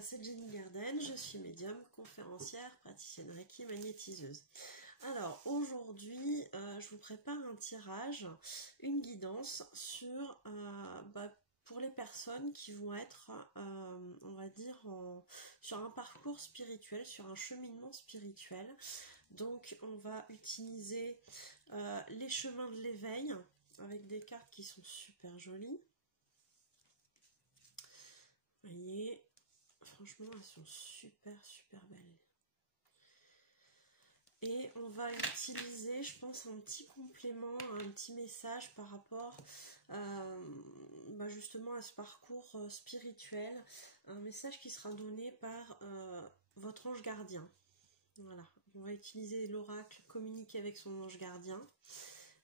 c'est Jenny Garden, je suis médium, conférencière, praticienne Reiki, magnétiseuse. Alors aujourd'hui, je vous prépare un tirage, une guidance sur, pour les personnes qui vont être, on va dire, sur un parcours spirituel, sur un cheminement spirituel. Donc on va utiliser les chemins de l'éveil avec des cartes qui sont super jolies. Vous voyez, franchement, elles sont super belles. Et on va utiliser, je pense, un petit complément, un petit message par rapport justement à ce parcours spirituel. Un message qui sera donné par votre ange gardien. Voilà, on va utiliser l'oracle, communiquer avec son ange gardien.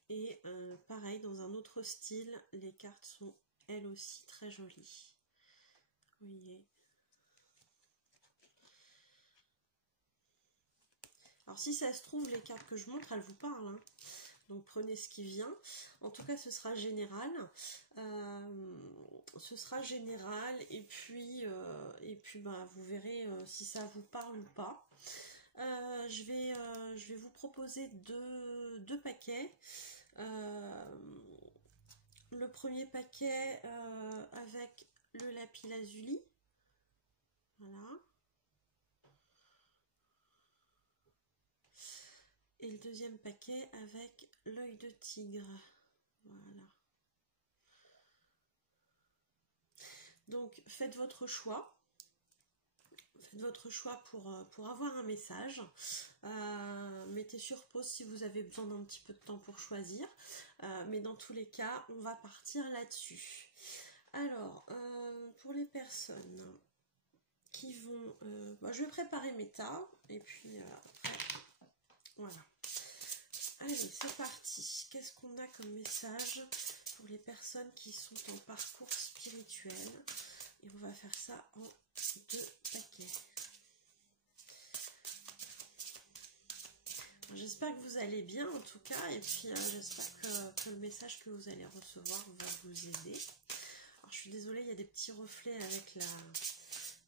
Et pareil, dans un autre style, les cartes sont elles aussi très jolies. Vous voyez. Alors si ça se trouve, les cartes que je montre, elles vous parlent. Hein. Donc prenez ce qui vient. En tout cas, ce sera général. Et puis vous verrez si ça vous parle ou pas. Je vais vous proposer deux paquets. Le premier paquet avec le lapis lazuli. Voilà. Et le deuxième paquet avec l'œil de tigre. Voilà. Donc faites votre choix. Faites votre choix pour avoir un message. Mettez sur pause si vous avez besoin d'un petit peu de temps pour choisir. Mais dans tous les cas, on va partir là-dessus. Alors, pour les personnes qui vont... je vais préparer mes tas. Et puis après, voilà. Allez, c'est parti. Qu'est-ce qu'on a comme message pour les personnes qui sont en parcours spirituel? Et on va faire ça en 2 paquets. J'espère que vous allez bien en tout cas. Et puis j'espère que le message que vous allez recevoir va vous aider. Alors je suis désolée, il y a des petits reflets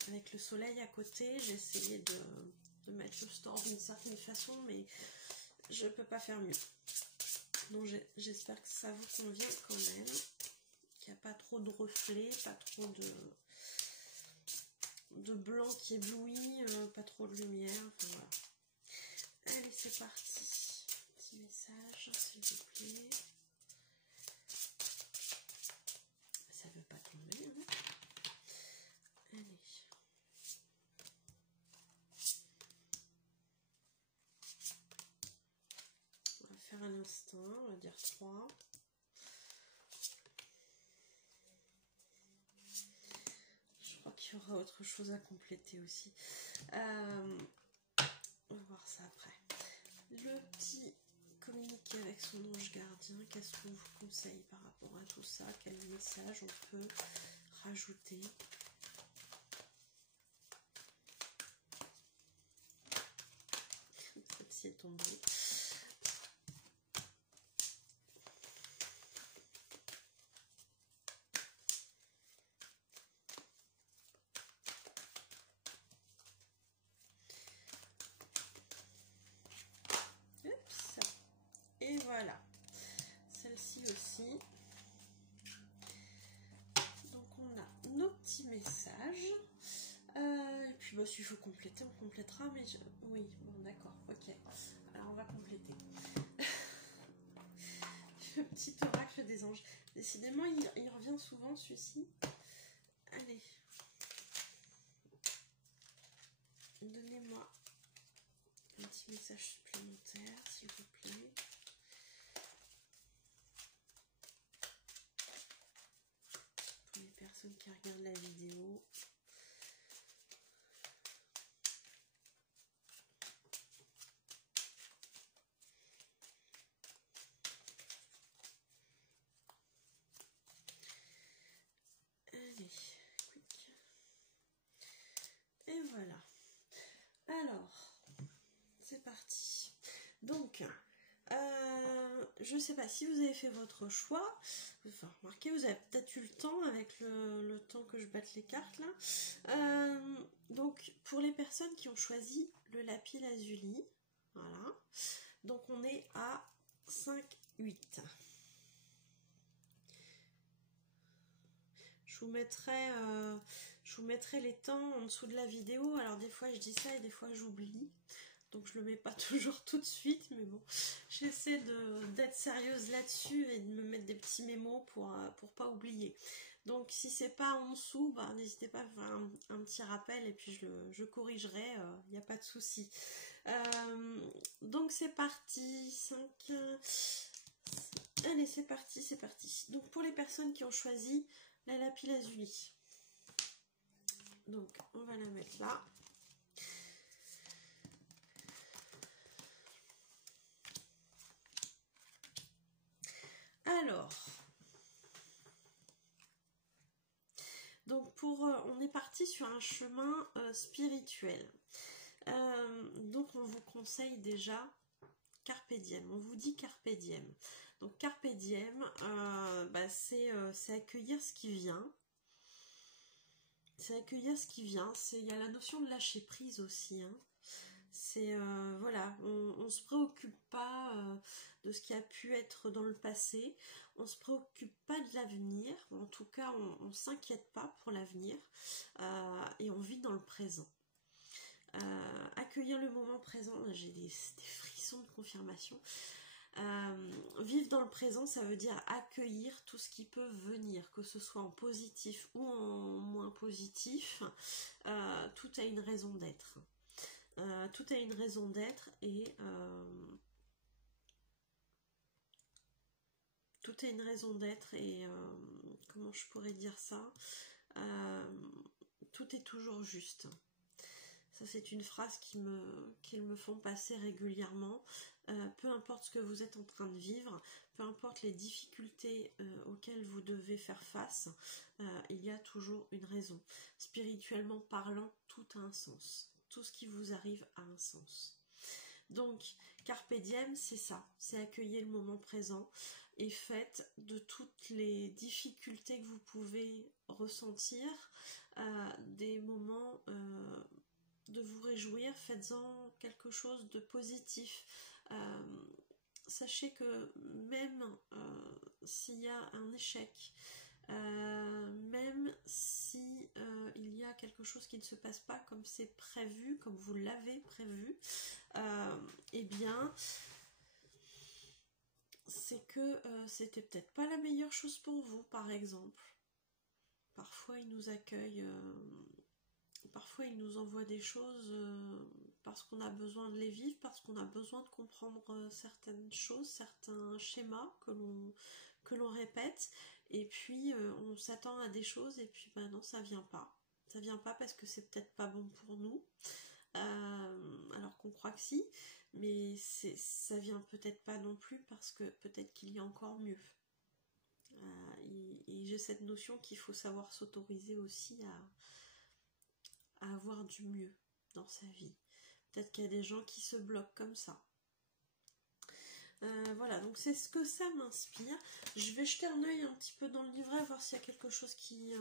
avec le soleil à côté. J'ai essayé de mettre le store d'une certaine façon, mais je ne peux pas faire mieux. Donc j'espère que ça vous convient quand même. Qu'il n'y a pas trop de reflets, pas trop de blanc qui éblouit, pas trop de lumière. Enfin, voilà. Allez, c'est parti. Petit message, s'il vous plaît. Ça ne veut pas tomber. Hein. Allez. On va faire un instant, on va dire 3. Je crois qu'il y aura autre chose à compléter aussi. On va voir ça après. Le petit communiquer avec son ange gardien, qu'est-ce qu'on vous conseille par rapport à tout ça? Quel message on peut rajouter? Celle-ci est tombée. Et voilà, celle-ci aussi. Donc on a nos petits messages. Et puis s'il faut compléter, on complétera. Mais oui, bon d'accord, ok. Alors on va compléter. Le petit oracle des anges. Décidément, il revient souvent celui-ci. Allez. Donnez-moi un petit message supplémentaire, s'il vous plaît. Pour les personnes qui regardent la vidéo. Allez, quick. Et voilà. Alors, c'est parti. Donc, je sais pas si vous avez fait votre choix. Enfin, remarquez, vous avez peut-être eu le temps avec le temps que je batte les cartes là. Donc, pour les personnes qui ont choisi le lapis lazuli, voilà. Donc, on est à 5, 8. Je vous mettrai les temps en dessous de la vidéo. Alors, des fois, je dis ça et des fois, j'oublie. Donc je le mets pas toujours tout de suite, mais bon, j'essaie d'être sérieuse là-dessus et de me mettre des petits mémos pour pas oublier. Donc si c'est pas en dessous, bah, n'hésitez pas à faire un petit rappel et puis je corrigerai, il n'y a pas de souci. Donc c'est parti, 5... Allez, c'est parti, c'est parti. Donc pour les personnes qui ont choisi la lapis lazuli, donc on va la mettre là. Alors, donc on est parti sur un chemin spirituel. Donc on vous conseille déjà Carpe diem. On vous dit Carpe diem. Donc Carpe diem, c'est accueillir ce qui vient. C'est accueillir ce qui vient. Il y a la notion de lâcher prise aussi. Hein. C'est voilà, on se préoccupe pas de ce qui a pu être dans le passé, on se préoccupe pas de l'avenir, en tout cas on s'inquiète pas pour l'avenir et on vit dans le présent. Accueillir le moment présent, j'ai des frissons de confirmation. Vivre dans le présent, ça veut dire accueillir tout ce qui peut venir, que ce soit en positif ou en moins positif, tout a une raison d'être. Tout a une raison d'être et comment je pourrais dire ça, tout est toujours juste. Ça c'est une phrase qu'ils me font passer régulièrement. Peu importe ce que vous êtes en train de vivre, peu importe les difficultés auxquelles vous devez faire face, il y a toujours une raison. Spirituellement parlant, tout a un sens. Tout ce qui vous arrive a un sens. Donc, Carpe diem, c'est ça, c'est accueillir le moment présent et faites de toutes les difficultés que vous pouvez ressentir des moments de vous réjouir, faites-en quelque chose de positif. Sachez que même s'il y a un échec, même si il y a quelque chose qui ne se passe pas comme c'est prévu, comme vous l'avez prévu, eh bien c'est que c'était peut-être pas la meilleure chose pour vous, par exemple. Parfois ils nous accueillent, parfois ils nous envoient des choses parce qu'on a besoin de les vivre, parce qu'on a besoin de comprendre certaines choses, certains schémas que l'on répète, et puis on s'attend à des choses et puis non, ça vient pas. Ça vient pas parce que c'est peut-être pas bon pour nous, alors qu'on croit que si, mais ça vient peut-être pas non plus parce que peut-être qu'il y a encore mieux. Et j'ai cette notion qu'il faut savoir s'autoriser aussi à avoir du mieux dans sa vie. Peut-être qu'il y a des gens qui se bloquent comme ça. Voilà, donc c'est ce que ça m'inspire. Je vais jeter un œil un petit peu dans le livret, voir s'il y a quelque chose qu'il y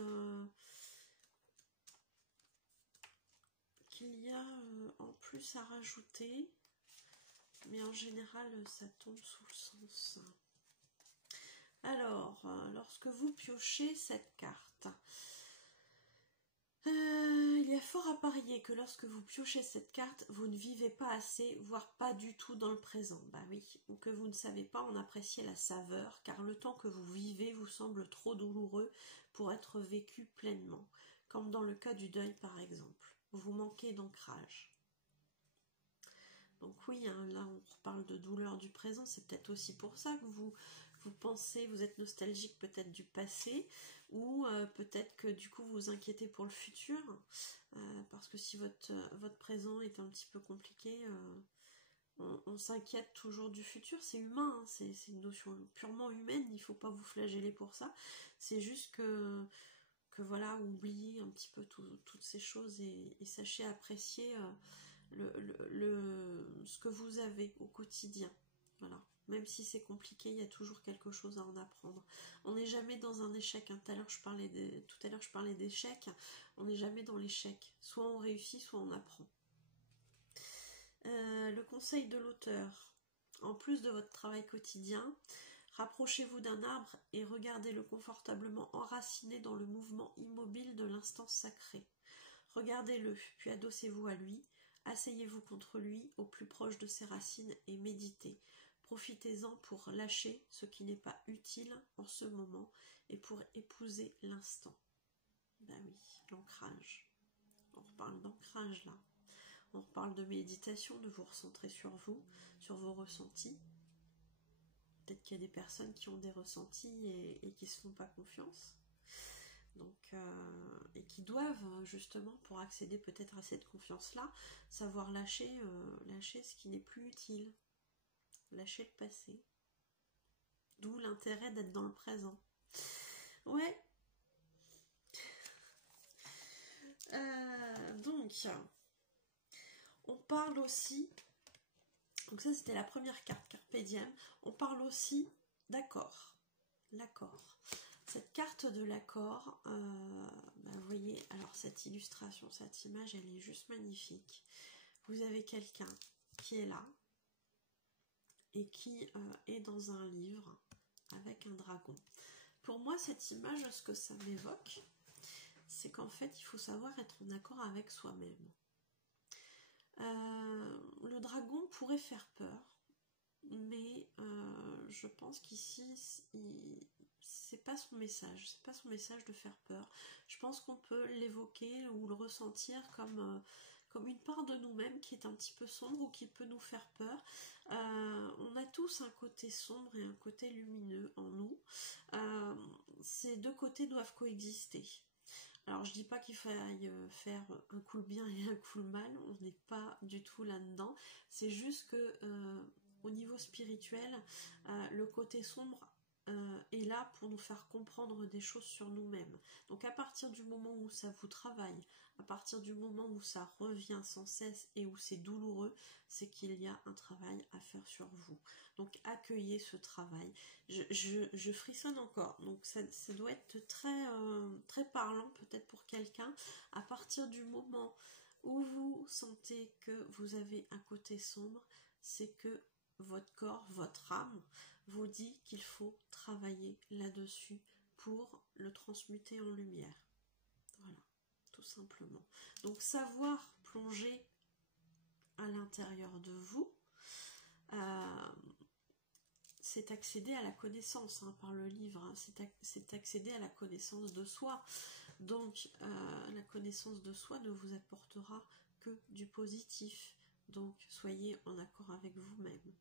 a en plus à rajouter. Mais en général, ça tombe sous le sens. Alors, lorsque vous piochez cette carte, il y a fort à parier que lorsque vous piochez cette carte, vous ne vivez pas assez, voire pas du tout dans le présent. Bah oui, ou que vous ne savez pas en apprécier la saveur, car le temps que vous vivez vous semble trop douloureux pour être vécu pleinement, comme dans le cas du deuil par exemple. Vous manquez d'ancrage. Donc oui, hein, là on reparle de douleur du présent, c'est peut-être aussi pour ça que vous pensez, vous êtes nostalgique peut-être du passé, ou peut-être que du coup vous vous inquiétez pour le futur, parce que si votre présent est un petit peu compliqué, on s'inquiète toujours du futur, c'est humain, hein, c'est une notion purement humaine, il ne faut pas vous flageller pour ça, c'est juste que voilà, oubliez un petit peu toutes ces choses et sachez apprécier ce que vous avez au quotidien. Voilà. Même si c'est compliqué, il y a toujours quelque chose à en apprendre. On n'est jamais dans un échec. Tout à l'heure, je parlais d'échec. On n'est jamais dans l'échec. Soit on réussit, soit on apprend. Le conseil de l'auteur. En plus de votre travail quotidien, rapprochez-vous d'un arbre et regardez-le confortablement enraciné dans le mouvement immobile de l'instant sacré. Regardez-le, puis adossez-vous à lui, asseyez-vous contre lui, au plus proche de ses racines, et méditez. Profitez-en pour lâcher ce qui n'est pas utile en ce moment et pour épouser l'instant. Ben oui, l'ancrage. On reparle d'ancrage là. On reparle de méditation, de vous recentrer sur vous, sur vos ressentis. Peut-être qu'il y a des personnes qui ont des ressentis et qui ne se font pas confiance. Donc, et qui doivent justement, pour accéder peut-être à cette confiance-là, savoir lâcher ce qui n'est plus utile. Lâcher le passé. D'où l'intérêt d'être dans le présent. Ouais. Donc, on parle aussi, donc ça c'était la première carte, Carpe Diem, on parle aussi d'accord. L'accord. Cette carte de l'accord, vous voyez, alors cette illustration, cette image, elle est juste magnifique. Vous avez quelqu'un qui est là et qui est dans un livre avec un dragon. Pour moi, cette image, ce que ça m'évoque, c'est qu'en fait, il faut savoir être en accord avec soi-même. Le dragon pourrait faire peur, mais je pense qu'ici, c'est pas son message. C'est pas son message de faire peur. Je pense qu'on peut l'évoquer ou le ressentir comme une part de nous-mêmes qui est un petit peu sombre ou qui peut nous faire peur. On a tous un côté sombre et un côté lumineux en nous. Ces deux côtés doivent coexister. Alors je dis pas qu'il faille faire un coup le bien et un coup le mal, on n'est pas du tout là-dedans. C'est juste que au niveau spirituel, le côté sombre est là pour nous faire comprendre des choses sur nous-mêmes. Donc à partir du moment où ça vous travaille, à partir du moment où ça revient sans cesse et où c'est douloureux, c'est qu'il y a un travail à faire sur vous. Donc accueillez ce travail. Je frissonne encore, donc ça doit être très, très parlant peut-être pour quelqu'un. À partir du moment où vous sentez que vous avez un côté sombre, c'est que votre corps, votre âme vous dit qu'il faut travailler là-dessus pour le transmuter en lumière. Voilà, tout simplement. Donc savoir plonger à l'intérieur de vous, c'est accéder à la connaissance par le livre, hein, c'est accéder à la connaissance de soi. Donc la connaissance de soi ne vous apportera que du positif. Donc soyez en accord avec vous-même.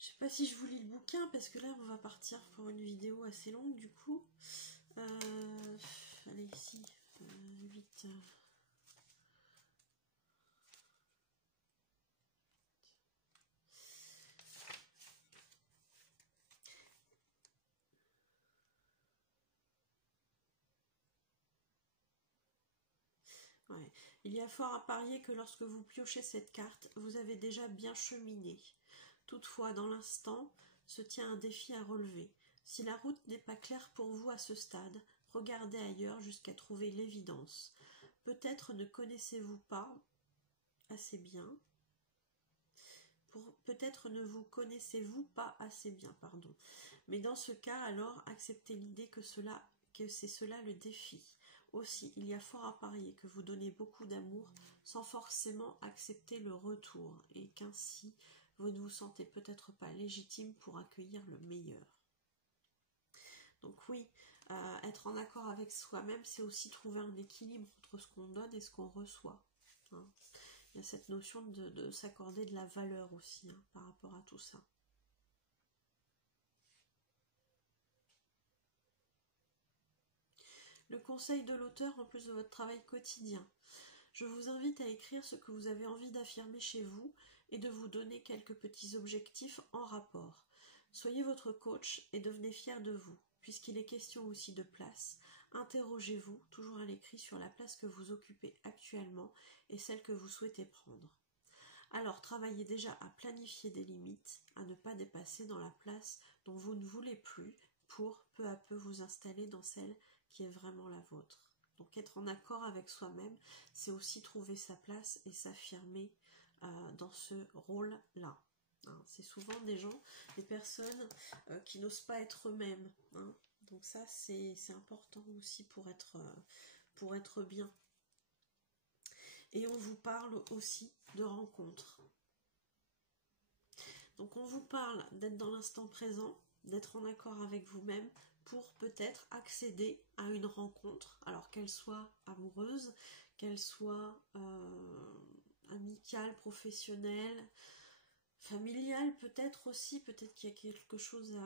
Je sais pas si je vous lis le bouquin parce que là on va partir pour une vidéo assez longue du coup. Allez ici, 8. Ouais. Il y a fort à parier que lorsque vous piochez cette carte, vous avez déjà bien cheminé. Toutefois, dans l'instant, se tient un défi à relever. Si la route n'est pas claire pour vous à ce stade, regardez ailleurs jusqu'à trouver l'évidence. Peut-être ne connaissez-vous pas assez bien. Peut-être ne vous connaissez-vous pas assez bien, pardon. Mais dans ce cas, alors, acceptez l'idée que c'est cela le défi. Aussi, il y a fort à parier que vous donnez beaucoup d'amour sans forcément accepter le retour et qu'ainsi, vous ne vous sentez peut-être pas légitime pour accueillir le meilleur. Donc oui, être en accord avec soi-même, c'est aussi trouver un équilibre entre ce qu'on donne et ce qu'on reçoit. Hein. Il y a cette notion de s'accorder de la valeur aussi par rapport à tout ça. Le conseil de l'auteur en plus de votre travail quotidien. Je vous invite à écrire ce que vous avez envie d'affirmer chez vous et de vous donner quelques petits objectifs en rapport. Soyez votre coach et devenez fier de vous, puisqu'il est question aussi de place. Interrogez-vous toujours à l'écrit sur la place que vous occupez actuellement et celle que vous souhaitez prendre. Alors travaillez déjà à planifier des limites, à ne pas dépasser dans la place dont vous ne voulez plus pour peu à peu vous installer dans celle qui est vraiment la vôtre. Donc être en accord avec soi-même, c'est aussi trouver sa place et s'affirmer dans ce rôle-là. Hein, c'est souvent des personnes qui n'osent pas être eux-mêmes. Hein. Donc ça, c'est important aussi pour être bien. Et on vous parle aussi de rencontres. Donc on vous parle d'être dans l'instant présent, d'être en accord avec vous-même pour peut-être accéder à une rencontre, alors qu'elle soit amoureuse, qu'elle soit amicale, professionnelle, familiale peut-être aussi, peut-être qu'il y a quelque chose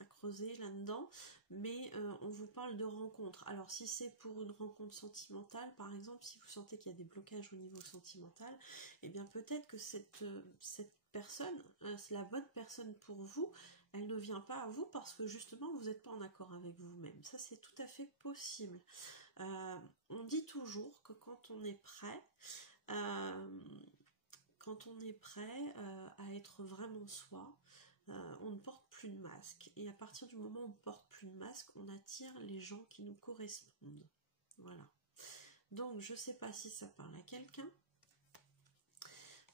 à creuser là-dedans, mais on vous parle de rencontre. Alors si c'est pour une rencontre sentimentale, par exemple, si vous sentez qu'il y a des blocages au niveau sentimental, eh bien peut-être que cette personne, c'est la bonne personne pour vous, elle ne vient pas à vous parce que justement vous n'êtes pas en accord avec vous-même. Ça c'est tout à fait possible. On dit toujours que quand on est prêt, à être vraiment soi, on ne porte plus de masque. Et à partir du moment où on ne porte plus de masque, on attire les gens qui nous correspondent. Voilà. Donc, je ne sais pas si ça parle à quelqu'un,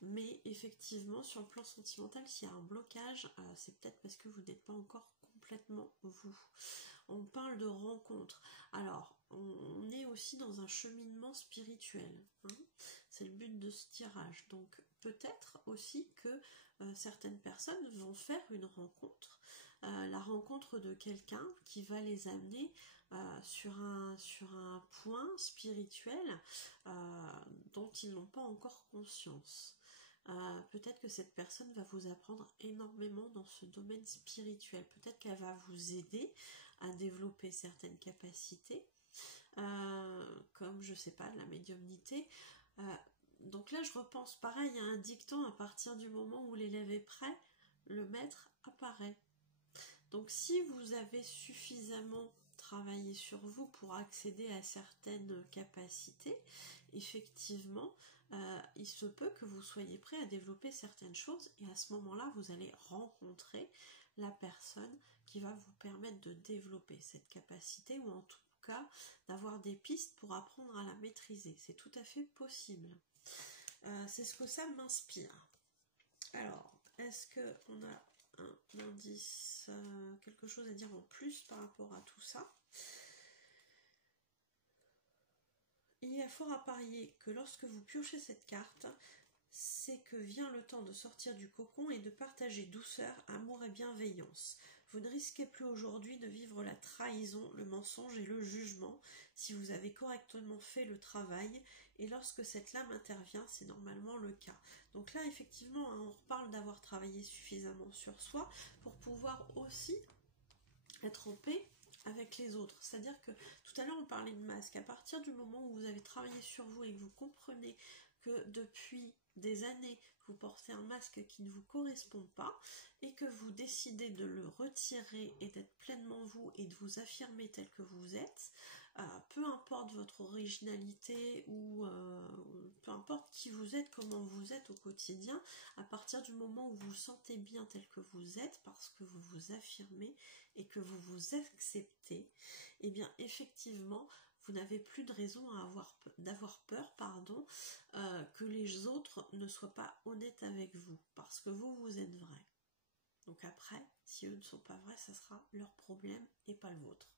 mais effectivement, sur le plan sentimental, s'il y a un blocage, c'est peut-être parce que vous n'êtes pas encore complètement vous. On parle de rencontre. Alors, on est aussi dans un cheminement spirituel. Hein. C'est le but de ce tirage. Donc, peut-être aussi que certaines personnes vont faire une rencontre. La rencontre de quelqu'un qui va les amener sur un point spirituel dont ils n'ont pas encore conscience. Peut-être que cette personne va vous apprendre énormément dans ce domaine spirituel. Peut-être qu'elle va vous aider à développer certaines capacités, comme, je sais pas, de la médiumnité. Donc là, je repense pareil à un dicton, à partir du moment où l'élève est prêt, le maître apparaît. Donc si vous avez suffisamment travaillé sur vous pour accéder à certaines capacités, effectivement, il se peut que vous soyez prêt à développer certaines choses et à ce moment-là, vous allez rencontrer la personne qui va vous permettre de développer cette capacité ou en tout cas d'avoir des pistes pour apprendre à la maîtriser. C'est tout à fait possible. C'est ce que ça m'inspire. Alors, est-ce qu'on a un indice, quelque chose à dire en plus par rapport à tout ça? Il y a fort à parier que lorsque vous piochez cette carte, c'est que vient le temps de sortir du cocon et de partager douceur, amour et bienveillance. Vous ne risquez plus aujourd'hui de vivre la trahison, le mensonge et le jugement si vous avez correctement fait le travail, et lorsque cette lame intervient, c'est normalement le cas. Donc là, effectivement, on reparle d'avoir travaillé suffisamment sur soi pour pouvoir aussi être en paix avec les autres. C'est-à-dire que tout à l'heure on parlait de masque. À partir du moment où vous avez travaillé sur vous et que vous comprenez que depuis des années vous portez un masque qui ne vous correspond pas et que vous décidez de le retirer et d'être pleinement vous et de vous affirmer tel que vous êtes, peu importe votre originalité ou peu importe qui vous êtes, comment vous êtes au quotidien, à partir du moment où vous vous sentez bien tel que vous êtes parce que vous vous affirmez et que vous vous acceptez, et bien effectivement vous n'avez plus de raison d'avoir peur que les autres ne soient pas honnêtes avec vous, parce que vous êtes vrai. Donc après, si eux ne sont pas vrais, ça sera leur problème et pas le vôtre.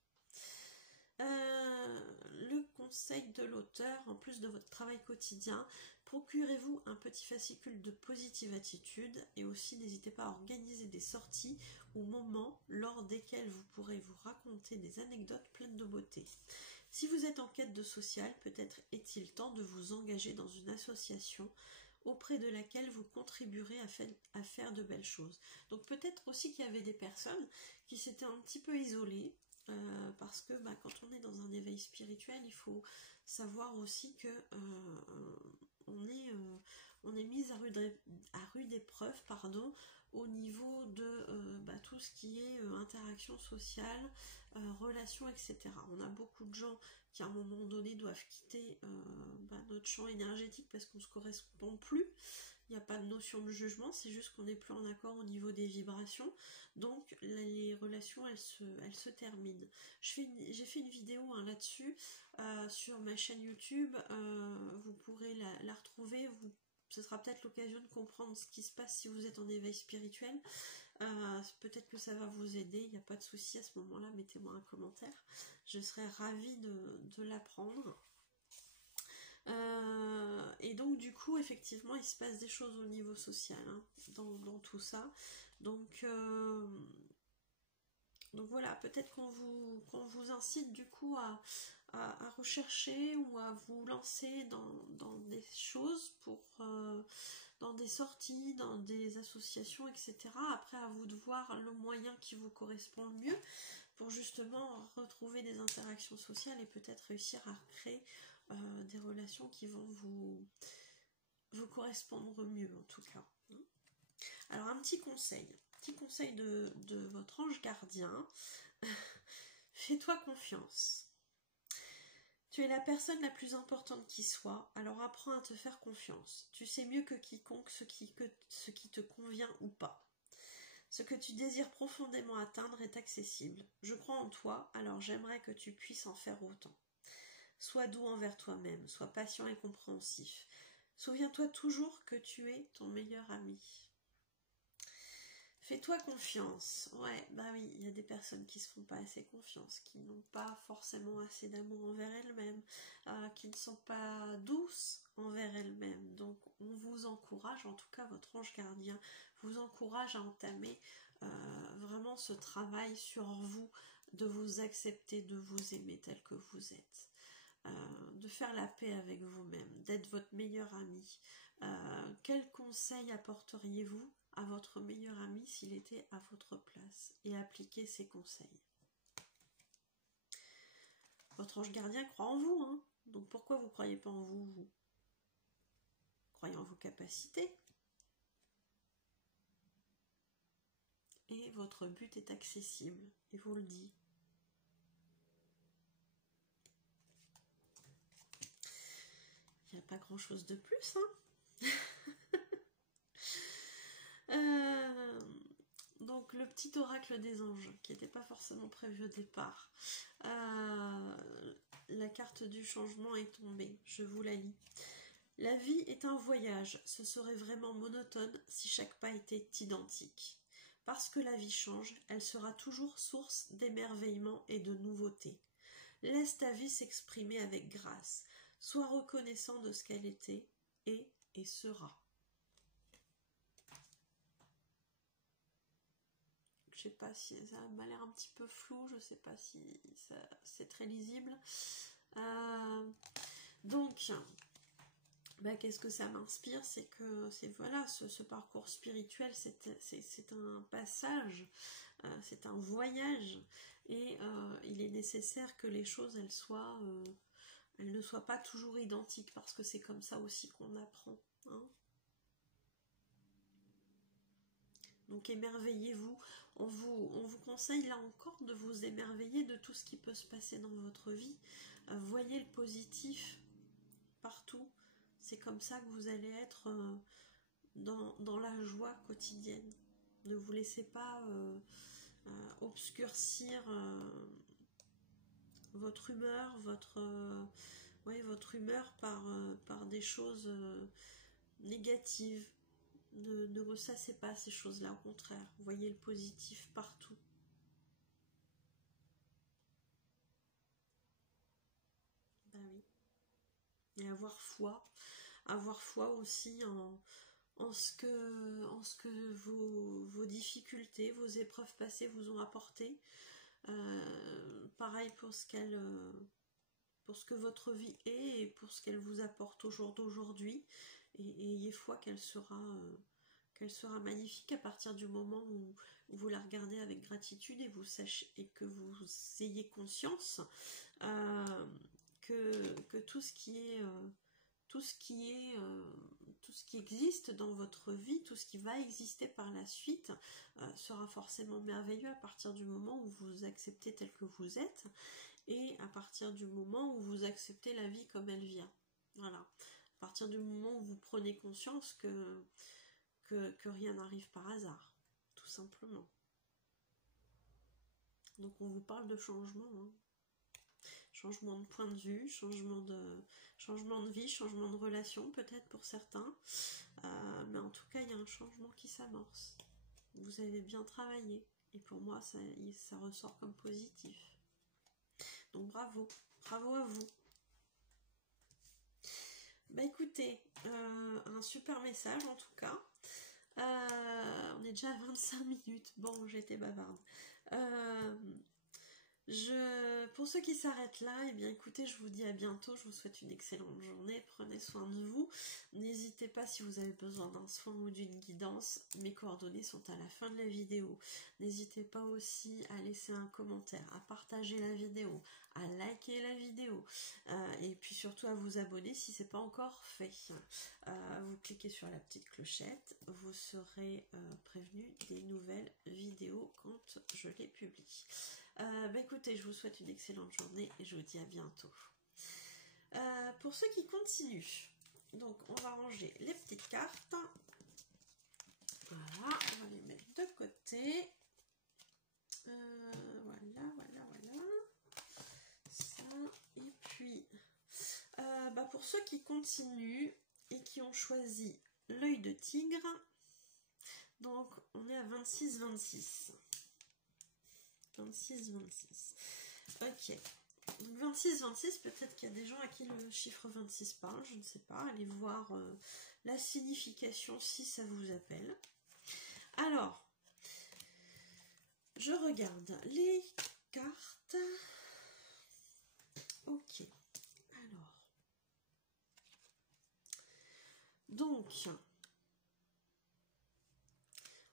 Le conseil de l'auteur, en plus de votre travail quotidien, procurez-vous un petit fascicule de positive attitude et aussi n'hésitez pas à organiser des sorties ou moments lors desquels vous pourrez vous raconter des anecdotes pleines de beauté. Si vous êtes en quête de social, peut-être est-il temps de vous engager dans une association auprès de laquelle vous contribuerez à faire de belles choses. Donc peut-être aussi qu'il y avait des personnes qui s'étaient un petit peu isolées, parce que quand on est dans un éveil spirituel, il faut savoir aussi que on est mis à rude épreuve, pardon, au niveau de tout ce qui est interaction sociale, relations, etc. On a beaucoup de gens qui à un moment donné doivent quitter notre champ énergétique parce qu'on ne se correspond plus. Il n'y a pas de notion de jugement, c'est juste qu'on n'est plus en accord au niveau des vibrations. Donc les relations, elles se terminent. J'ai fait une vidéo là-dessus sur ma chaîne YouTube. Vous pourrez la retrouver. Ce sera peut-être l'occasion de comprendre ce qui se passe si vous êtes en éveil spirituel. Peut-être que ça va vous aider, il n'y a pas de souci à ce moment-là, mettez-moi un commentaire. Je serais ravie de l'apprendre. Et donc du coup, effectivement, il se passe des choses au niveau social hein, dans tout ça. Donc voilà, peut-être qu'on vous incite du coup à rechercher ou à vous lancer dans des choses dans des sorties, dans des associations, etc. Après, à vous de voir le moyen qui vous correspond le mieux pour justement retrouver des interactions sociales et peut-être réussir à créer des relations qui vont vous correspondre mieux en tout cas. Alors un petit conseil de votre ange gardien, fais-toi confiance. Tu es la personne la plus importante qui soit, alors apprends à te faire confiance. Tu sais mieux que quiconque ce qui te convient ou pas. Ce que tu désires profondément atteindre est accessible. Je crois en toi, alors j'aimerais que tu puisses en faire autant. Sois doux envers toi-même, sois patient et compréhensif. Souviens-toi toujours que tu es ton meilleur ami. Fais-toi confiance. Ouais, bah oui, il y a des personnes qui se font pas assez confiance, qui n'ont pas forcément assez d'amour envers elles-mêmes, qui ne sont pas douces envers elles-mêmes. Donc on vous encourage, en tout cas votre ange gardien vous encourage à entamer vraiment ce travail sur vous, de vous accepter, de vous aimer tel que vous êtes. De faire la paix avec vous-même, d'être votre meilleur ami. Quel conseil apporteriez-vous à votre meilleur ami s'il était à votre place et appliquez ces conseils? Votre ange gardien croit en vous, hein, donc pourquoi vous ne croyez pas en vous? Croyez en vos capacités. Et votre but est accessible, il vous le dit. Il n'y a pas grand chose de plus, hein. Donc le petit oracle des anges, qui n'était pas forcément prévu au départ. La carte du changement est tombée, je vous la lis. La vie est un voyage, ce serait vraiment monotone si chaque pas était identique. Parce que la vie change, elle sera toujours source d'émerveillement et de nouveautés. Laisse ta vie s'exprimer avec grâce. Sois reconnaissant de ce qu'elle était et sera. Je sais pas si ça m'a l'air un petit peu flou, je sais pas si c'est très lisible. Donc, qu'est-ce que ça m'inspire? C'est que voilà, ce parcours spirituel, c'est un passage, c'est un voyage, et il est nécessaire que les choses elles ne soient pas toujours identiques, parce que c'est comme ça aussi qu'on apprend. Hein. Donc émerveillez-vous, on vous conseille là encore de vous émerveiller de tout ce qui peut se passer dans votre vie. Voyez le positif partout, c'est comme ça que vous allez être dans la joie quotidienne. Ne vous laissez pas obscurcir votre humeur, votre humeur par des choses négatives. Ne ressassez pas ces choses-là, au contraire, voyez le positif partout. Ben oui. Et avoir foi aussi en ce que vos difficultés, vos épreuves passées vous ont apporté. Pareil pour ce que votre vie est et pour ce qu'elle vous apporte au jour d'aujourd'hui. Et ayez foi qu'elle sera magnifique à partir du moment où vous la regardez avec gratitude et que vous ayez conscience que tout ce qui est tout ce qui existe dans votre vie, tout ce qui va exister par la suite, sera forcément merveilleux à partir du moment où vous vous acceptez tel que vous êtes, et à partir du moment où vous acceptez la vie comme elle vient. Voilà. À partir du moment où vous prenez conscience que rien n'arrive par hasard, tout simplement. Donc on vous parle de changement, hein. Changement de point de vue, changement de vie, changement de relation peut-être pour certains, mais en tout cas il y a un changement qui s'amorce. Vous avez bien travaillé, et pour moi ça ressort comme positif. Donc bravo à vous. Bah écoutez, un super message en tout cas. On est déjà à 25 minutes. Bon, j'étais bavarde. Pour ceux qui s'arrêtent là, eh bien écoutez, je vous dis à bientôt. Je vous souhaite une excellente journée. Prenez soin de vous. N'hésitez pas si vous avez besoin d'un soin ou d'une guidance. Mes coordonnées sont à la fin de la vidéo. N'hésitez pas aussi à laisser un commentaire, à partager la vidéo, à liker la vidéo, et puis surtout à vous abonner si ce n'est pas encore fait. Vous cliquez sur la petite clochette, vous serez prévenu des nouvelles vidéos quand je les publie. Bah écoutez, je vous souhaite une excellente journée et je vous dis à bientôt. Pour ceux qui continuent, donc on va ranger les petites cartes. Voilà, on va les mettre de côté. Voilà. Ça, et puis, bah pour ceux qui continuent et qui ont choisi l'œil de tigre, donc on est à 26-26. 26-26. Ok. 26-26, peut-être qu'il y a des gens à qui le chiffre 26 parle, je ne sais pas. Allez voir la signification si ça vous appelle. Alors, je regarde les cartes. Ok. Alors. Donc,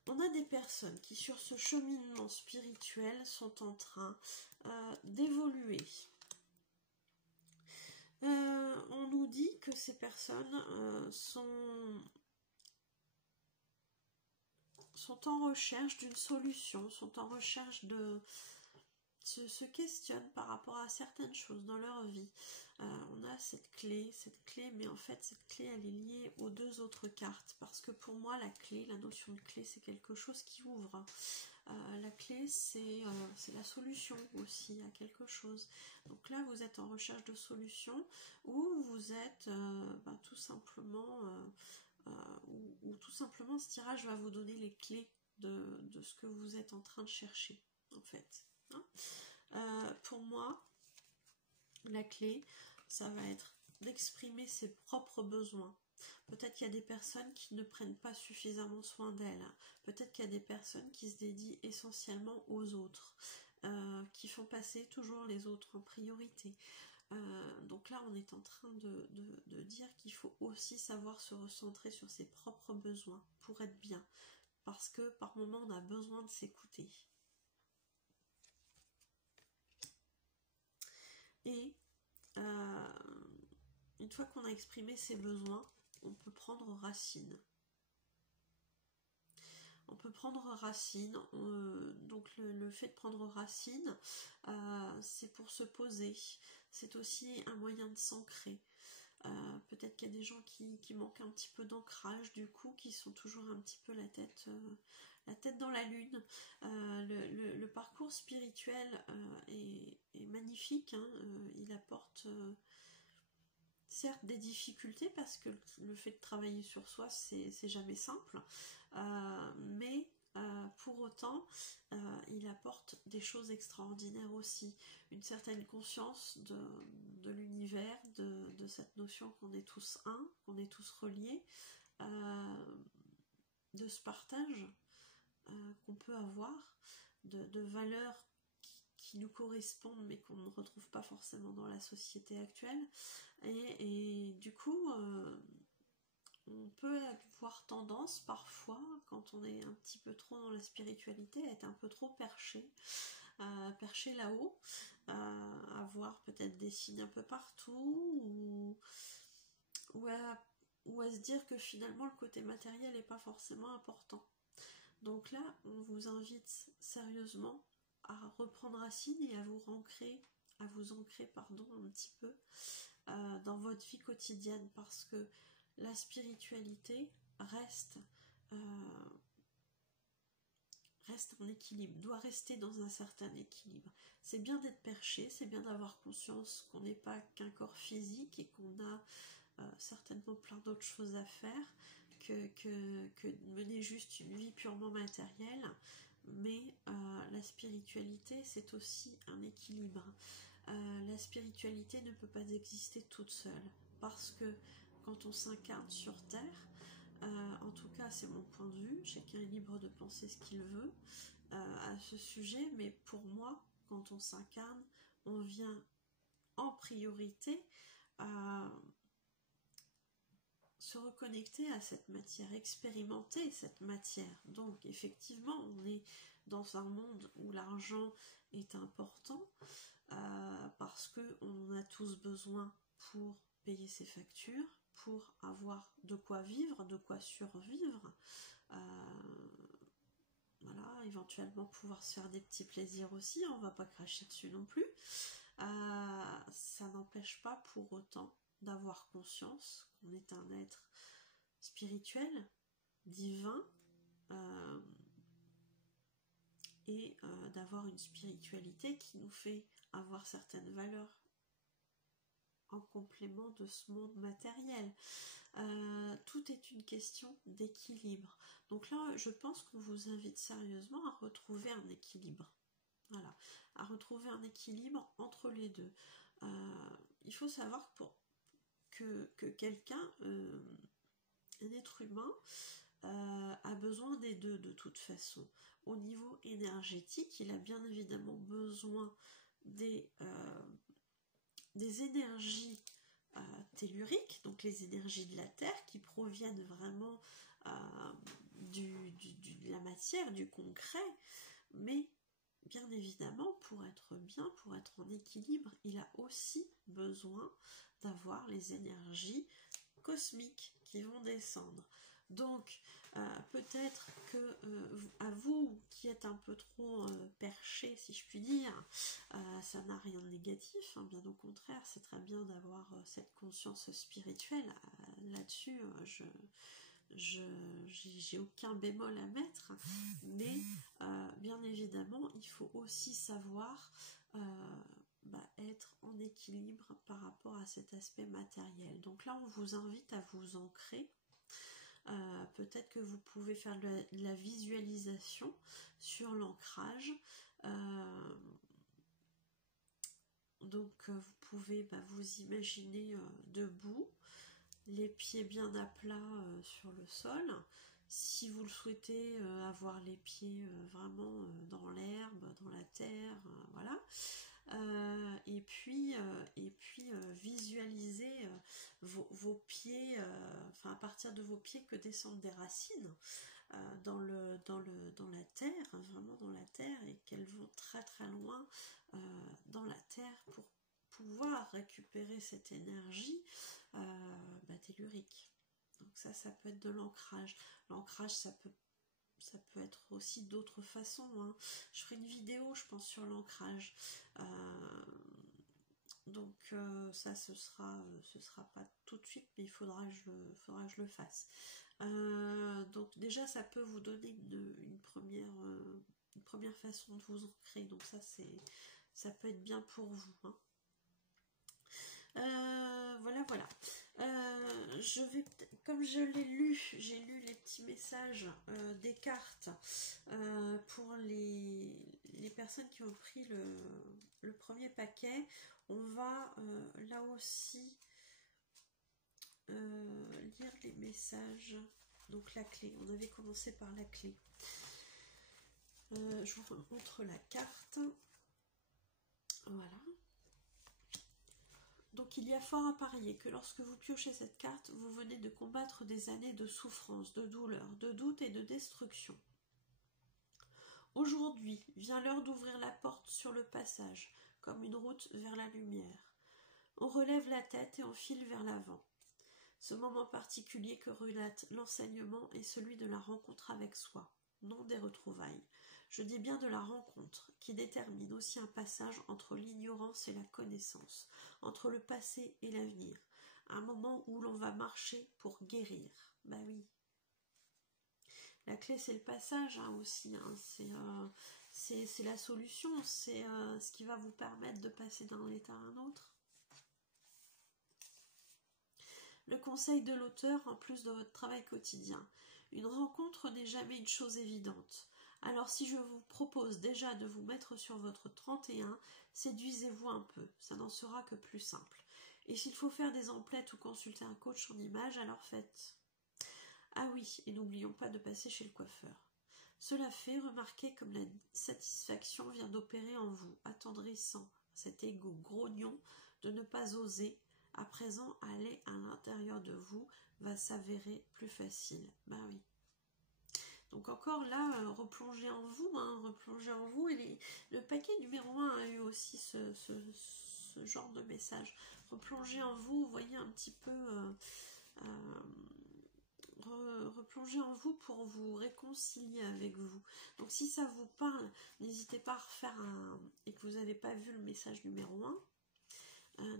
on a des personnes qui, sur ce cheminement spirituel, sont en train d'évoluer. On nous dit que ces personnes sont en recherche d'une solution, sont en recherche se questionnent par rapport à certaines choses dans leur vie. On a cette clé, mais en fait cette clé elle est liée aux deux autres cartes, parce que pour moi la notion de clé c'est quelque chose qui ouvre. La clé c'est la solution aussi à quelque chose. Donc là vous êtes en recherche de solution, ou vous êtes tout simplement ou tout simplement ce tirage va vous donner les clés de ce que vous êtes en train de chercher en fait. Pour moi, la clé, ça va être d'exprimer ses propres besoins. Peut-être qu'il y a des personnes qui ne prennent pas suffisamment soin d'elles. Peut-être qu'il y a des personnes qui se dédient essentiellement aux autres, qui font passer toujours les autres en priorité. Donc là, on est en train de dire qu'il faut aussi savoir se recentrer sur ses propres besoins pour être bien. Parce que par moments, on a besoin de s'écouter. Et une fois qu'on a exprimé ses besoins, on peut prendre racine. On peut prendre racine, donc le fait de prendre racine, c'est pour se poser. C'est aussi un moyen de s'ancrer. Peut-être qu'il y a des gens qui manquent un petit peu d'ancrage, du coup, qui sont toujours un petit peu la tête dans la lune. Le parcours spirituel est magnifique, hein, il apporte certes des difficultés, parce que le fait de travailler sur soi c'est jamais simple, mais pour autant il apporte des choses extraordinaires aussi, une certaine conscience de l'univers, de cette notion qu'on est tous un, qu'on est tous reliés, de ce partage qu'on peut avoir, de valeurs qui nous correspondent mais qu'on ne retrouve pas forcément dans la société actuelle, et du coup on peut avoir tendance parfois, quand on est un petit peu trop dans la spiritualité, à être un peu trop perché là-haut, à voir peut-être des signes un peu partout, ou ou à se dire que finalement le côté matériel n'est pas forcément important. Donc là, on vous invite sérieusement à reprendre racine et à vous ancrer un petit peu dans votre vie quotidienne, parce que la spiritualité reste en équilibre, doit rester dans un certain équilibre. C'est bien d'être perché, c'est bien d'avoir conscience qu'on n'est pas qu'un corps physique et qu'on a certainement plein d'autres choses à faire que de mener juste une vie purement matérielle, mais la spiritualité, c'est aussi un équilibre. La spiritualité ne peut pas exister toute seule, parce que quand on s'incarne sur Terre, en tout cas c'est mon point de vue, chacun est libre de penser ce qu'il veut à ce sujet, mais pour moi, quand on s'incarne, on vient en priorité se reconnecter à cette matière, expérimenter cette matière. Donc effectivement, on est dans un monde où l'argent est important, parce qu'on en a tous besoin pour payer ses factures, pour avoir de quoi vivre, de quoi survivre, voilà, éventuellement pouvoir se faire des petits plaisirs aussi, on va pas cracher dessus non plus. Ça n'empêche pas pour autant d'avoir conscience qu'on est un être spirituel, divin, et d'avoir une spiritualité qui nous fait avoir certaines valeurs en complément de ce monde matériel. Tout est une question d'équilibre. Donc là, je pense qu'on vous invite sérieusement à retrouver un équilibre. Voilà, à retrouver un équilibre entre les deux. Il faut savoir que quelqu'un, un être humain, a besoin des deux de toute façon. Au niveau énergétique, il a bien évidemment besoin des énergies telluriques, donc les énergies de la Terre qui proviennent vraiment de la matière, du concret, mais bien évidemment, pour être bien, pour être en équilibre, il a aussi besoin d'avoir les énergies cosmiques qui vont descendre. Donc, peut-être que à vous qui êtes un peu trop perché, si je puis dire, ça n'a rien de négatif, hein, bien au contraire, c'est très bien d'avoir cette conscience spirituelle. Là-dessus, j'ai aucun bémol à mettre, mais bien évidemment, il faut aussi savoir être en équilibre par rapport à cet aspect matériel. Donc là, on vous invite à vous ancrer. Peut-être que vous pouvez faire de la visualisation sur l'ancrage. Donc vous pouvez vous imaginer debout, les pieds bien à plat sur le sol. Si vous le souhaitez, avoir les pieds vraiment dans l'herbe, dans la terre, voilà. Et puis visualiser vos pieds, à partir de vos pieds que descendent des racines dans la terre, hein, vraiment dans la terre, et qu'elles vont très très loin dans la terre pour pouvoir récupérer cette énergie tellurique. Donc ça peut être de l'ancrage. L'ancrage, ça peut être aussi d'autres façons, hein. Je ferai une vidéo, je pense, sur l'ancrage. Donc ça, ce sera pas tout de suite, mais il faudra que je le fasse. Donc déjà, ça peut vous donner une première façon de vous ancrer. Donc ça peut être bien pour vous, hein. Voilà. Comme je l'ai lu, j'ai lu les petits messages des cartes pour les personnes qui ont pris le premier paquet. On va là aussi lire les messages. Donc la clé, on avait commencé par la clé. Je vous montre la carte. Voilà. Donc il y a fort à parier que lorsque vous piochez cette carte, vous venez de combattre des années de souffrance, de douleur, de doute et de destruction. Aujourd'hui vient l'heure d'ouvrir la porte sur le passage, comme une route vers la lumière. On relève la tête et on file vers l'avant. Ce moment particulier que relate l'enseignement est celui de la rencontre avec soi, non des retrouvailles. Je dis bien de la rencontre, qui détermine aussi un passage entre l'ignorance et la connaissance, entre le passé et l'avenir, un moment où l'on va marcher pour guérir. Bah oui. La clé, c'est le passage hein, aussi, hein. C'est la solution, c'est ce qui va vous permettre de passer d'un état à un autre. Le conseil de l'auteur en plus de votre travail quotidien. Une rencontre n'est jamais une chose évidente. Alors si je vous propose déjà de vous mettre sur votre 31, séduisez-vous un peu, ça n'en sera que plus simple. Et s'il faut faire des emplettes ou consulter un coach en images, alors faites. Ah oui, et n'oublions pas de passer chez le coiffeur. Cela fait, remarquez comme la satisfaction vient d'opérer en vous, attendrissant cet égo grognon de ne pas oser. À présent, aller à l'intérieur de vous va s'avérer plus facile. Ben oui. Donc encore là, replongez en vous, hein, replongez en vous. Et le paquet numéro 1 a eu aussi ce genre de message. Replongez en vous, voyez un petit peu... replongez en vous pour vous réconcilier avec vous. Donc si ça vous parle, n'hésitez pas à refaire et que vous n'avez pas vu le message numéro 1,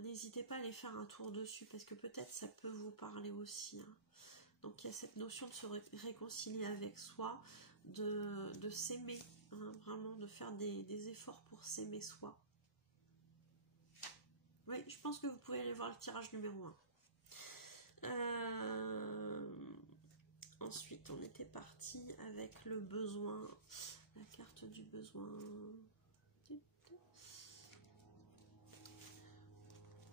n'hésitez pas à aller faire un tour dessus parce que peut-être ça peut vous parler aussi. Hein. Donc il y a cette notion de se réconcilier avec soi, de s'aimer, hein, vraiment de faire des efforts pour s'aimer soi. Oui, je pense que vous pouvez aller voir le tirage numéro 1. Ensuite, on était parti avec le besoin, la carte du besoin.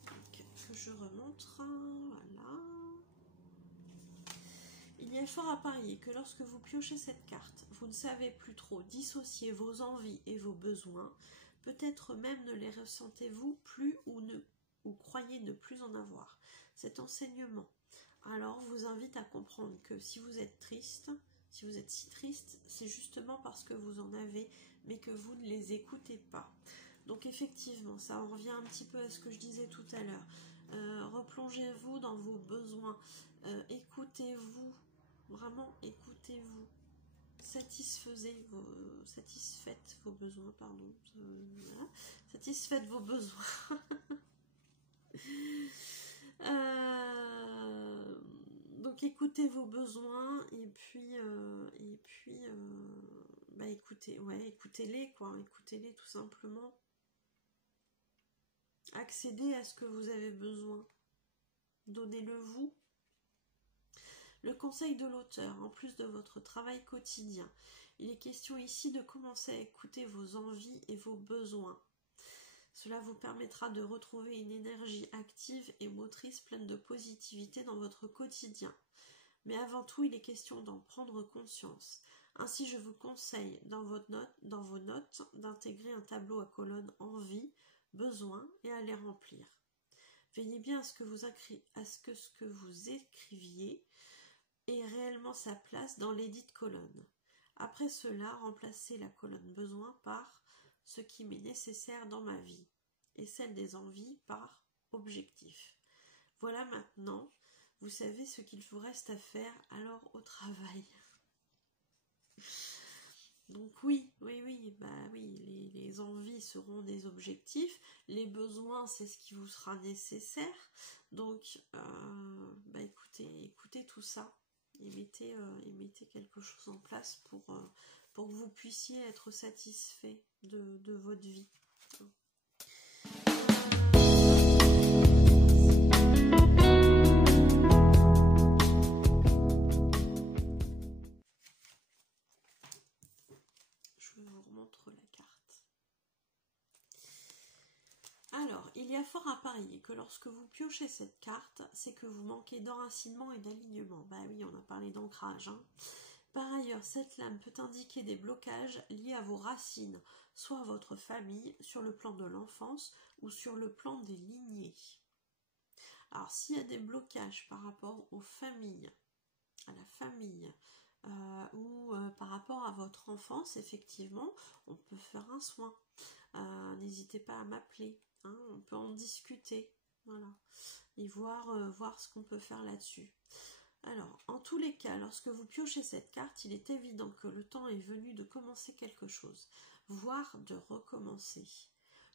Donc, que je remonte, voilà. Il y a fort à parier que lorsque vous piochez cette carte, vous ne savez plus trop dissocier vos envies et vos besoins, peut-être même ne les ressentez-vous plus ou croyez ne plus en avoir. Cet enseignement alors vous invite à comprendre que si vous êtes triste, si vous êtes si triste, c'est justement parce que vous en avez, mais que vous ne les écoutez pas. Donc effectivement, ça en revient un petit peu à ce que je disais tout à l'heure. Replongez-vous dans vos besoins, écoutez-vous, vraiment écoutez-vous. Satisfaites vos besoins, pardon. Voilà. Satisfaites vos besoins. Donc écoutez vos besoins et puis bah écoutez-les quoi, écoutez-les tout simplement. Accédez à ce que vous avez besoin. Donnez-le vous. Le conseil de l'auteur, en plus de votre travail quotidien, il est question ici de commencer à écouter vos envies et vos besoins. Cela vous permettra de retrouver une énergie active et motrice pleine de positivité dans votre quotidien. Mais avant tout, il est question d'en prendre conscience. Ainsi, je vous conseille dans vos notes d'intégrer un tableau à colonnes envie, besoin et à les remplir. Veillez bien à ce que ce que vous écriviez ait réellement sa place dans lesdites colonnes. Après cela, remplacez la colonne besoin par ce qui m'est nécessaire dans ma vie et celle des envies par objectif. Voilà maintenant, vous savez ce qu'il vous reste à faire, alors au travail. Donc oui, les envies seront des objectifs, les besoins c'est ce qui vous sera nécessaire. Donc écoutez tout ça et mettez quelque chose en place pour que vous puissiez être satisfait de votre vie. Je vous remontre la carte. Alors, il y a fort à parier que lorsque vous piochez cette carte, c'est que vous manquez d'enracinement et d'alignement. Bah oui, on a parlé d'ancrage. Hein. Par ailleurs, cette lame peut indiquer des blocages liés à vos racines, soit à votre famille, sur le plan de l'enfance, ou sur le plan des lignées. Alors, s'il y a des blocages par rapport aux familles, à la famille, ou par rapport à votre enfance, effectivement, on peut faire un soin. N'hésitez pas à m'appeler, hein, on peut en discuter. Voilà. Et voir ce qu'on peut faire là-dessus. Alors, en tous les cas, lorsque vous piochez cette carte, il est évident que le temps est venu de commencer quelque chose, voire de recommencer.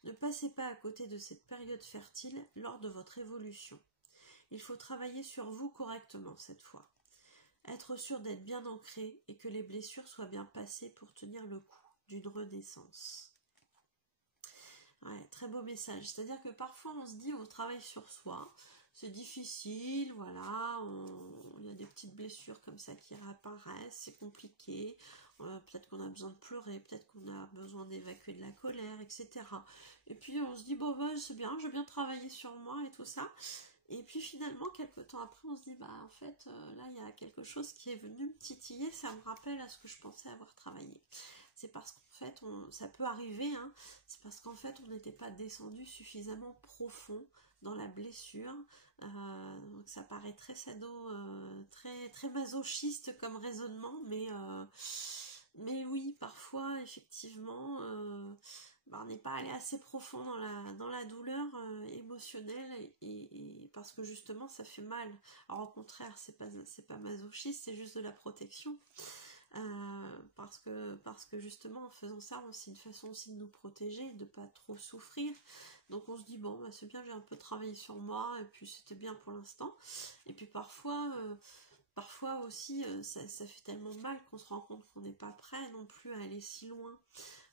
Ne passez pas à côté de cette période fertile lors de votre évolution. Il faut travailler sur vous correctement cette fois. Être sûr d'être bien ancré et que les blessures soient bien passées pour tenir le coup d'une renaissance. Ouais, très beau message. C'est-à-dire que parfois on se dit on travaille sur soi, c'est difficile, voilà, il y a des petites blessures comme ça qui réapparaissent, c'est compliqué, peut-être qu'on a besoin de pleurer, peut-être qu'on a besoin d'évacuer de la colère, etc. Et puis on se dit bon bah c'est bien, je vais bien travailler sur moi et tout ça. Et puis finalement, quelques temps après, on se dit, bah en fait, là, il y a quelque chose qui est venu me titiller, ça me rappelle à ce que je pensais avoir travaillé. C'est parce qu'en fait, ça peut arriver, hein, c'est parce qu'en fait, on n'était pas descendu suffisamment profond dans la blessure. Donc ça paraît très sado, très, très masochiste comme raisonnement, mais oui, parfois, effectivement, on n'est pas allé assez profond dans la douleur émotionnelle et parce que justement ça fait mal. Alors au contraire, c'est pas masochiste, c'est juste de la protection. Parce que justement en faisant ça, c'est une façon aussi de nous protéger, de pas trop souffrir. Donc on se dit bon bah c'est bien, j'ai un peu travaillé sur moi et puis c'était bien pour l'instant. Et puis parfois aussi ça fait tellement mal qu'on se rend compte qu'on n'est pas prêt non plus à aller si loin.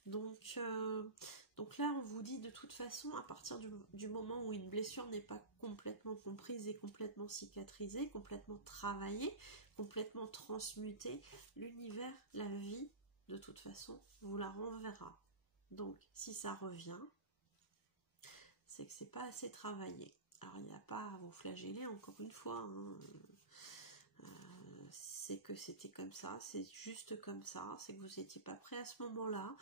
Donc là, on vous dit de toute façon, à partir du moment où une blessure n'est pas complètement comprise et complètement cicatrisée, complètement travaillée, complètement transmutée, l'univers, la vie, de toute façon, vous la renverra. Donc, si ça revient, c'est que c'est pas assez travaillé. Alors, il n'y a pas à vous flageller, encore une fois, hein. C'est que c'était comme ça, c'est juste comme ça, c'est que vous n'étiez pas prêt à ce moment-là,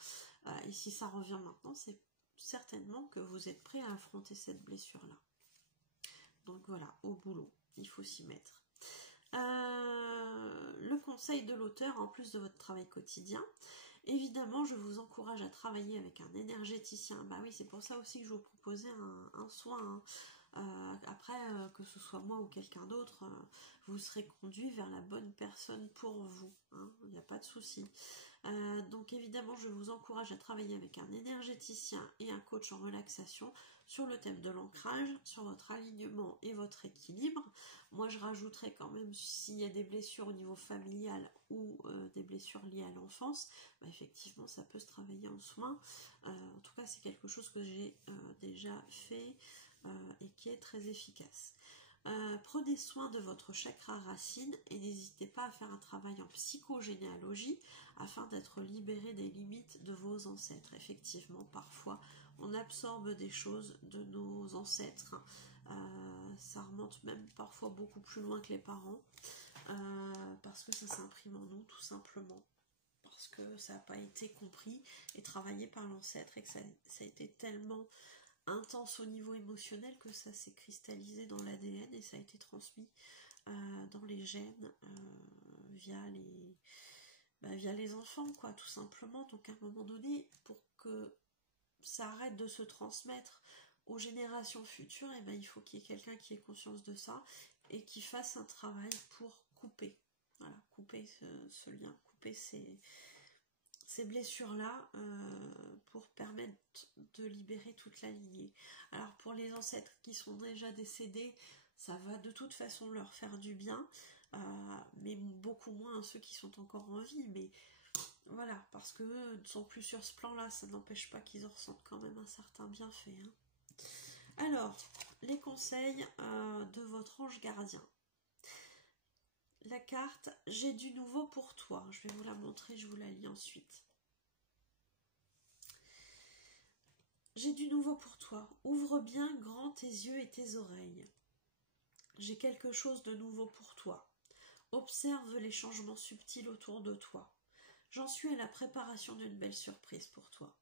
et si ça revient maintenant, c'est certainement que vous êtes prêt à affronter cette blessure-là. Donc voilà, au boulot, il faut s'y mettre. Le conseil de l'auteur, en plus de votre travail quotidien, évidemment, je vous encourage à travailler avec un énergéticien. Bah oui, c'est pour ça aussi que je vous proposais un soin, hein. Après, que ce soit moi ou quelqu'un d'autre, vous serez conduit vers la bonne personne pour vous, hein, il n'y a pas de souci. Donc évidemment, je vous encourage à travailler avec un énergéticien et un coach en relaxation sur le thème de l'ancrage, sur votre alignement et votre équilibre. Moi, je rajouterais quand même, s'il y a des blessures au niveau familial ou des blessures liées à l'enfance, bah, effectivement, ça peut se travailler en soins. En tout cas, c'est quelque chose que j'ai déjà fait et qui est très efficace. Prenez soin de votre chakra racine et n'hésitez pas à faire un travail en psychogénéalogie afin d'être libéré des limites de vos ancêtres. Effectivement, parfois, on absorbe des choses de nos ancêtres. Ça remonte même parfois beaucoup plus loin que les parents parce que ça s'imprime en nous, tout simplement. Parce que ça n'a pas été compris et travaillé par l'ancêtre et que ça a été tellement intense au niveau émotionnel que ça s'est cristallisé dans l'ADN et ça a été transmis dans les gènes via les enfants, quoi, tout simplement. Donc à un moment donné, pour que ça arrête de se transmettre aux générations futures, et ben, il faut qu'il y ait quelqu'un qui ait conscience de ça et qui fasse un travail pour couper, voilà, couper ce lien, couper ces blessures-là pour permettre de libérer toute la lignée. Alors pour les ancêtres qui sont déjà décédés, ça va de toute façon leur faire du bien, mais beaucoup moins ceux qui sont encore en vie. Mais voilà, parce qu'eux ne sont plus sur ce plan-là, ça n'empêche pas qu'ils en ressentent quand même un certain bienfait, hein. Alors, les conseils de votre ange gardien. La carte « J'ai du nouveau pour toi ». Je vais vous la montrer, je vous la lis ensuite. J'ai du nouveau pour toi. Ouvre bien grand tes yeux et tes oreilles. J'ai quelque chose de nouveau pour toi. Observe les changements subtils autour de toi. J'en suis à la préparation d'une belle surprise pour toi.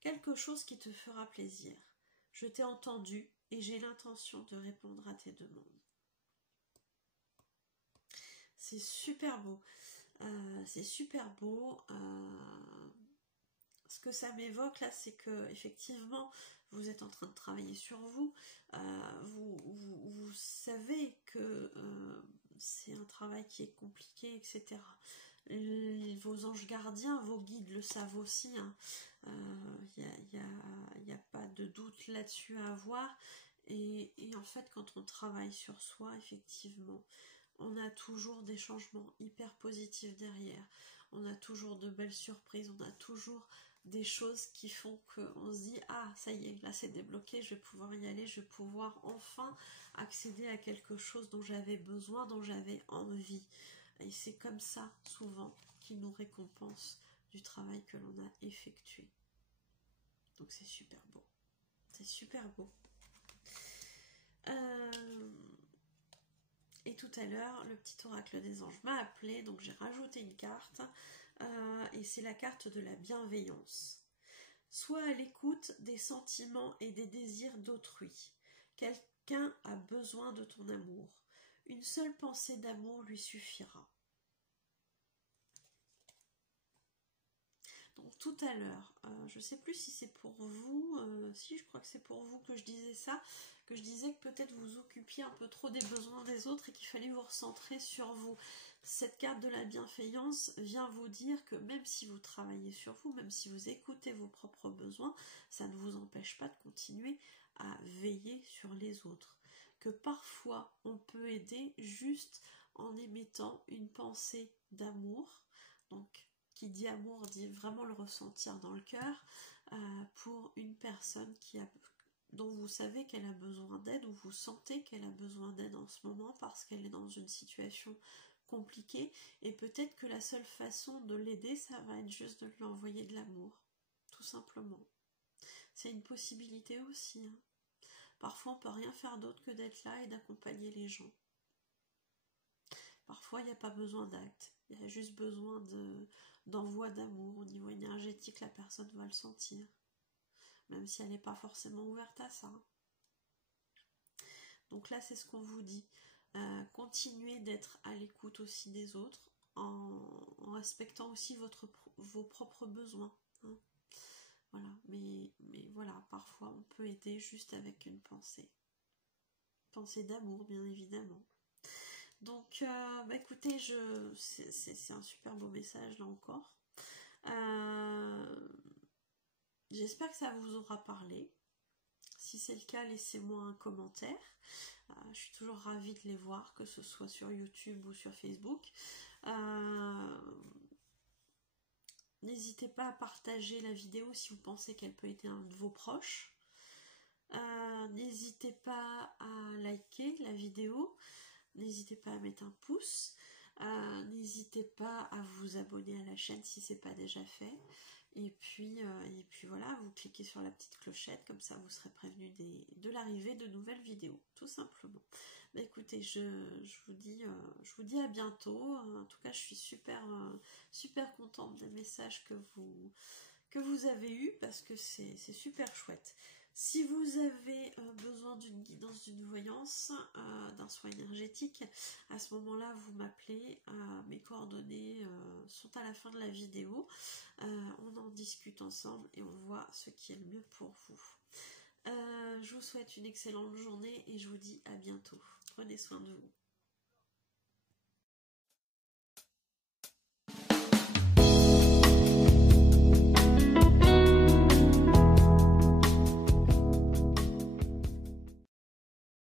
Quelque chose qui te fera plaisir. Je t'ai entendu et j'ai l'intention de répondre à tes demandes. C'est super beau. C'est super beau. Ce que ça m'évoque là, c'est que effectivement, vous êtes en train de travailler sur vous, vous savez que c'est un travail qui est compliqué, etc. Vos anges gardiens, vos guides le savent aussi, il n'y a pas de doute là-dessus à avoir. Et en fait, quand on travaille sur soi, effectivement, on a toujours des changements hyper positifs derrière. On a toujours de belles surprises, on a toujours des choses qui font qu'on se dit « Ah, ça y est, là c'est débloqué, je vais pouvoir y aller, je vais pouvoir enfin accéder à quelque chose dont j'avais besoin, dont j'avais envie. » Et c'est comme ça, souvent, qu'il nous récompense du travail que l'on a effectué. Donc c'est super beau. C'est super beau. Et tout à l'heure, le petit oracle des anges m'a appelé, donc j'ai rajouté une carte, et c'est la carte de la bienveillance. Sois à l'écoute des sentiments et des désirs d'autrui. Quelqu'un a besoin de ton amour. Une seule pensée d'amour lui suffira. Donc tout à l'heure, je ne sais plus si c'est pour vous, si je crois que c'est pour vous que je disais ça, que je disais que peut-être vous occupiez un peu trop des besoins des autres et qu'il fallait vous recentrer sur vous. Cette carte de la bienveillance vient vous dire que même si vous travaillez sur vous, même si vous écoutez vos propres besoins, ça ne vous empêche pas de continuer à veiller sur les autres. Que parfois on peut aider juste en émettant une pensée d'amour, donc qui dit amour dit vraiment le ressentir dans le cœur, pour une personne dont vous savez qu'elle a besoin d'aide, ou vous sentez qu'elle a besoin d'aide en ce moment parce qu'elle est dans une situation compliquée, et peut-être que la seule façon de l'aider, ça va être juste de lui envoyer de l'amour, tout simplement. C'est une possibilité aussi. Parfois on peut rien faire d'autre que d'être là et d'accompagner les gens. Parfois, il n'y a pas besoin d'actes, il y a juste besoin d'envoi d'amour. Au niveau énergétique, la personne va le sentir, même si elle n'est pas forcément ouverte à ça. Donc là, c'est ce qu'on vous dit. Continuez d'être à l'écoute aussi des autres, en respectant aussi vos propres besoins. Voilà, mais voilà, parfois, on peut aider juste avec une pensée. Pensée d'amour, bien évidemment. Donc, écoutez, c'est un super beau message, là encore. J'espère que ça vous aura parlé. Si c'est le cas, laissez-moi un commentaire. Je suis toujours ravie de les voir, que ce soit sur YouTube ou sur Facebook. N'hésitez pas à partager la vidéo si vous pensez qu'elle peut aider un de vos proches. N'hésitez pas à liker la vidéo. N'hésitez pas à mettre un pouce, n'hésitez pas à vous abonner à la chaîne si ce n'est pas déjà fait, et puis voilà, vous cliquez sur la petite clochette, comme ça vous serez prévenu de l'arrivée de nouvelles vidéos, tout simplement. Écoutez, je vous dis à bientôt. En tout cas, je suis super contente des messages que vous avez eus, parce que c'est super chouette. Si vous avez besoin d'une guidance, d'une voyance, d'un soin énergétique, à ce moment-là, vous m'appelez. Mes coordonnées sont à la fin de la vidéo. On en discute ensemble et on voit ce qui est le mieux pour vous. Je vous souhaite une excellente journée et je vous dis à bientôt. Prenez soin de vous.